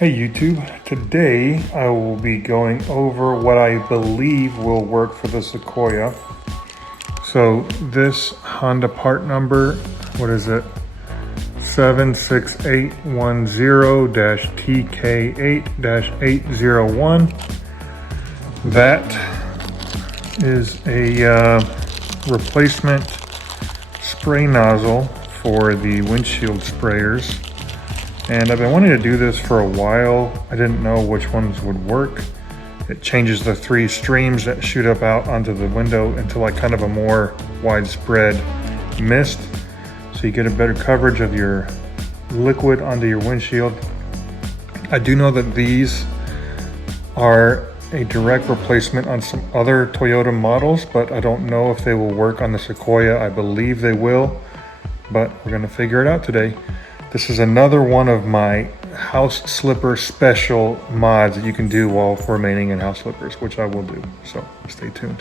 Hey YouTube, today I will be going over what I believe will work for the Sequoia. So this Honda part number, what is it? 76810-TK8-801. That is a replacement spray nozzle for the windshield sprayers. And I've been wanting to do this for a while. I didn't know which ones would work. It changes the three streams that shoot up out onto the window into like kind of a more widespread mist. So you get a better coverage of your liquid onto your windshield. I do know that these are a direct replacement on some other Toyota models, but I don't know if they will work on the Sequoia. I believe they will, but we're gonna figure it out today. This is another one of my house slipper special mods that you can do while remaining in house slippers, which I will do, so stay tuned.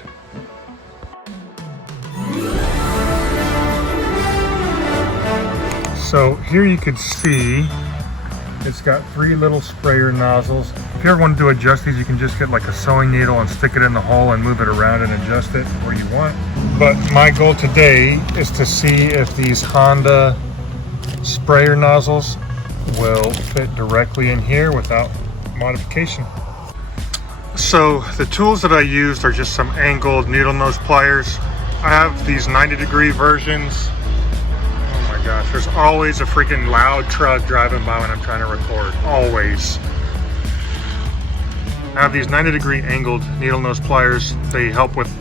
So here you can see it's got three little sprayer nozzles. If you ever want to adjust these, you can just get like a sewing needle and stick it in the hole and move it around and adjust it where you want. But my goal today is to see if these Honda sprayer nozzles will fit directly in here without modification. So the tools that I used are just some angled needle nose pliers. I have these 90-degree versions. Oh my gosh, there's always a freaking loud truck driving by when I'm trying to record, always. I have these 90-degree angled needle nose pliers. They help with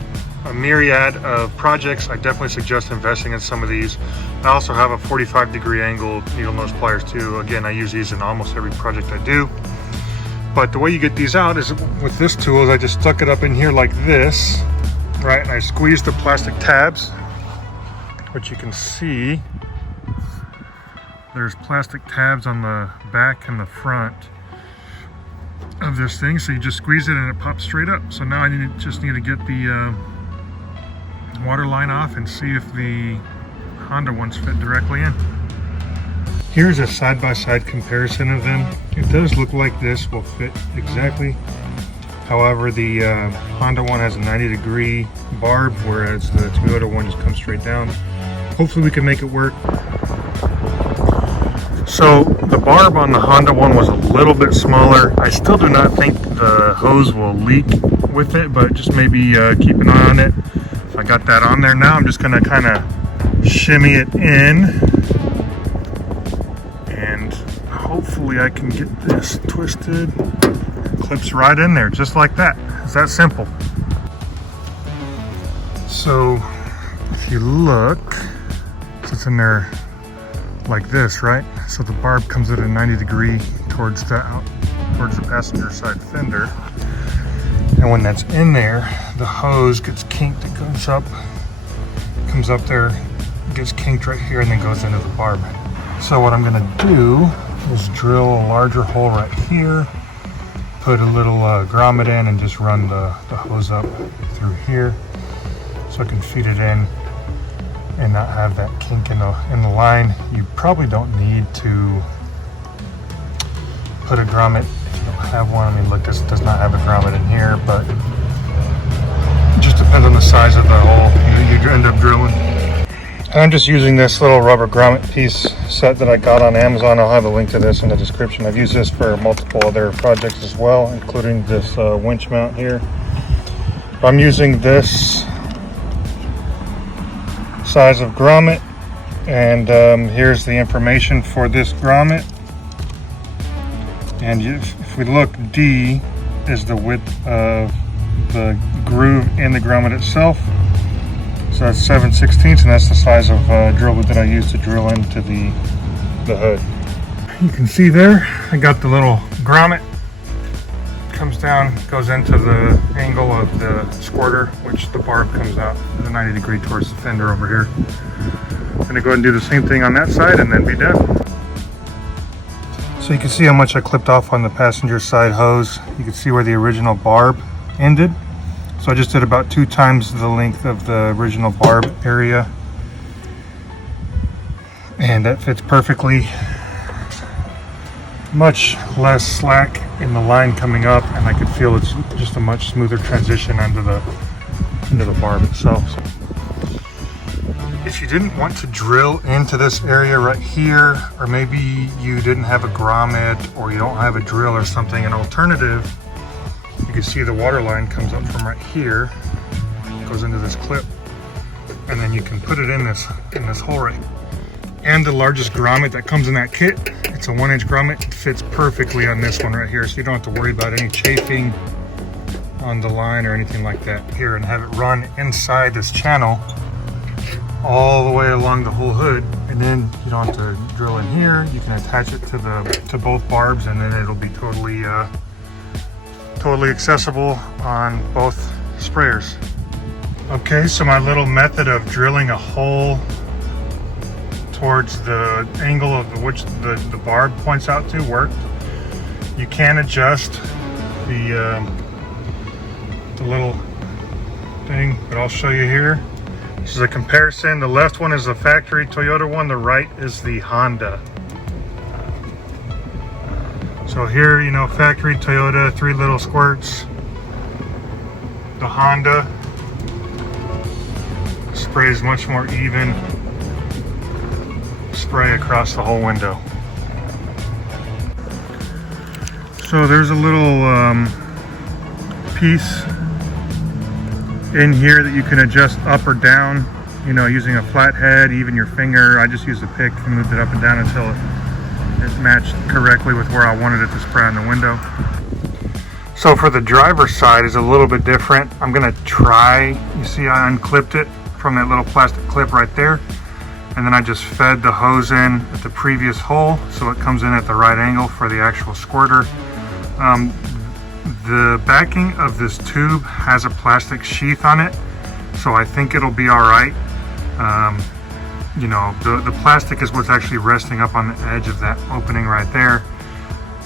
a myriad of projects. I definitely suggest investing in some of these. I also have a 45-degree angle needle nose pliers too. Again, I use these in almost every project I do. But the way you get these out is with this tool is I just stuck it up in here like this, right? And I squeeze the plastic tabs, which you can see. There's plastic tabs on the back and the front of this thing. So you just squeeze it and it pops straight up. So now I just need to get the water line off and see if the Honda ones fit directly in. Here's a side-by-side comparison of them. It does look like this will fit exactly. However, the Honda one has a 90-degree barb, whereas the Toyota one just comes straight down. Hopefully we can make it work. So the barb on the Honda one was a little bit smaller. I still do not think the hose will leak with it, but just maybe keep an eye on it. I got that on there now. I'm just gonna kind of shimmy it in and hopefully I can get this twisted. Clips right in there just like that. It's that simple. So if you look, it's in there like this, right? So the barb comes at a 90-degree towards the passenger side fender. And when that's in there, the hose gets kinked. It comes up there, gets kinked right here, and then goes into the barb. So what I'm gonna do is drill a larger hole right here, put a little grommet in, and just run the hose up through here so I can feed it in and not have that kink in the line. You probably don't need to put a grommet if you don't have one. I mean, look, this does not have a grommet in here, but it just depends on the size of the hole you end up drilling. And I'm just using this little rubber grommet piece set that I got on Amazon. I'll have a link to this in the description. I've used this for multiple other projects as well, including this winch mount here. I'm using this size of grommet, and here's the information for this grommet. And if we look, D is the width of the groove in the grommet itself. So that's 7/16, and that's the size of drill bit that I use to drill into the hood. You can see there, I got the little grommet. Comes down, goes into the angle of the squirter, which the barb comes out at a 90-degree towards the fender over here. I'm gonna go ahead and do the same thing on that side and then be done. So you can see how much I clipped off on the passenger side hose. You can see where the original barb ended. So I just did about 2 times the length of the original barb area. And that fits perfectly. much less slack in the line coming up, and I could feel it's just a much smoother transition into the barb itself. If you didn't want to drill into this area right here, or maybe you didn't have a grommet or you don't have a drill or something, an alternative, you can see the water line comes up from right here, goes into this clip, and then you can put it in this hole right. And the largest grommet that comes in that kit, it's a 1-inch grommet. It fits perfectly on this one right here, so you don't have to worry about any chafing on the line or anything like that here, and have it run inside this channel all the way along the whole hood. And then you don't have to drill in here. You can attach it to both barbs, and then it'll be totally accessible on both sprayers. Okay, so my little method of drilling a hole towards the angle of which the barb points out to worked. You can adjust the little thing, but I'll show you here. This is a comparison. The left one is the factory Toyota one, the right is the Honda. So here, you know, factory Toyota, 3 little squirts. The Honda sprays much more even spray across the whole window. So there's a little piece in here that you can adjust up or down, you know, using a flathead, even your finger. I just used a pick and moved it up and down until it matched correctly with where I wanted it to spray on the window. So for the driver's side is a little bit different. I'm gonna try, you see I unclipped it from that little plastic clip right there, and then I just fed the hose in at the previous hole so it comes in at the right angle for the actual squirter. The backing of this tube has a plastic sheath on it, so I think it'll be all right. You know, the plastic is what's actually resting up on the edge of that opening right there.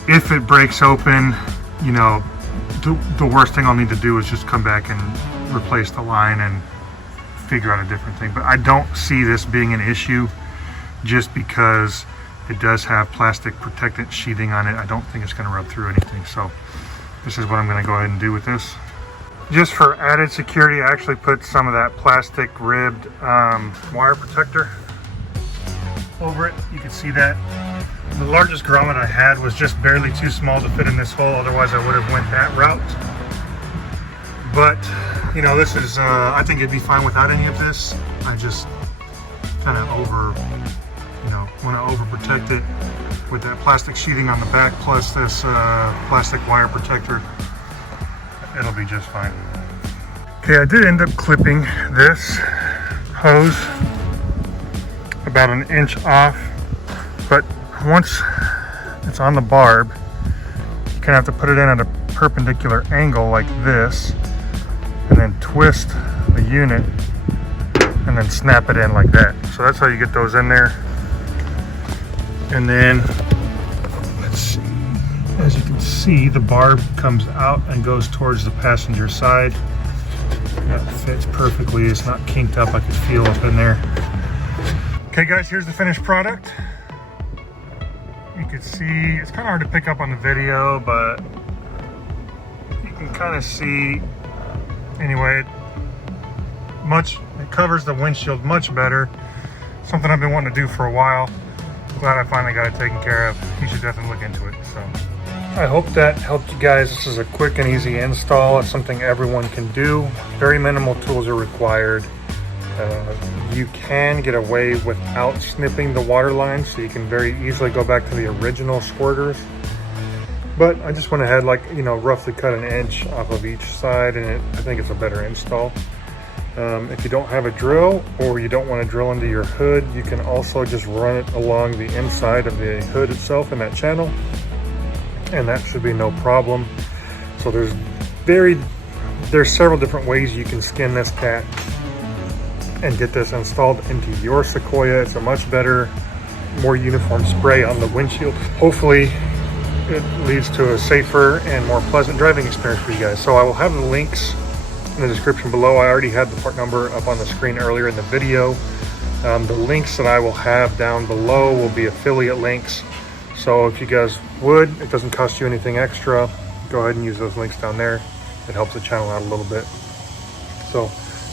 If it breaks open, you know, the worst thing I'll need to do is just come back and replace the line and figure out a different thing. But I don't see this being an issue just because it does have plastic protectant sheathing on it. I don't think it's going to rub through anything. So this is what I'm going to go ahead and do with this. Just for added security, I actually put some of that plastic ribbed wire protector over it. You can see that. The largest grommet I had was just barely too small to fit in this hole, otherwise I would have went that route. But, you know, this is, I think it'd be fine without any of this. I just kind of want to overprotect it with that plastic sheathing on the back, plus this plastic wire protector. It'll be just fine. Okay, I did end up clipping this hose about 1 inch off, but once it's on the barb, you kind of have to put it in at a perpendicular angle like this, and then twist the unit and then snap it in like that. So that's how you get those in there. And then, let's see, as you can see, the barb comes out and goes towards the passenger side. That fits perfectly. It's not kinked up. I can feel up in there. Okay guys, here's the finished product. You can see, it's kind of hard to pick up on the video, but you can kind of see, anyway, it covers the windshield much better. Something I've been wanting to do for a while. Glad I finally got it taken care of. You should definitely look into it. So I hope that helped you guys. This is a quick and easy install. It's something everyone can do. Very minimal tools are required. You can get away without snipping the water line, so you can very easily go back to the original squirters. But I just went ahead, like, you know, roughly cut 1 inch off of each side, and I think it's a better install. If you don't have a drill, or you don't want to drill into your hood, you can also just run it along the inside of the hood itself in that channel, and that should be no problem. So there's several different ways you can skin this cat and get this installed into your Sequoia. It's a much better, more uniform spray on the windshield. Hopefully it leads to a safer and more pleasant driving experience for you guys. So I will have the links in the description below. I already had the part number up on the screen earlier in the video. The links that I will have down below will be affiliate links So if you guys would, it doesn't cost you anything extra. Go ahead and use those links down there. It helps the channel out a little bit. So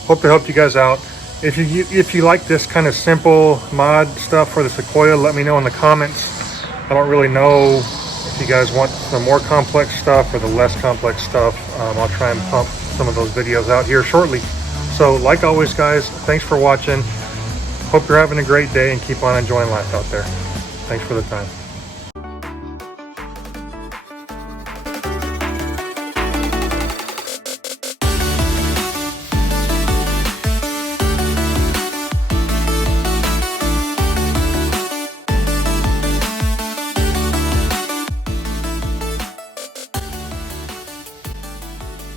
hope to help you guys out. If you like this kind of simple mod stuff for the Sequoia, let me know in the comments. I don't really know if you guys want the more complex stuff or the less complex stuff. I'll try and pump some of those videos out here shortly. So like always, guys, thanks for watching. Hope you're having a great day and keep on enjoying life out there. Thanks for the time.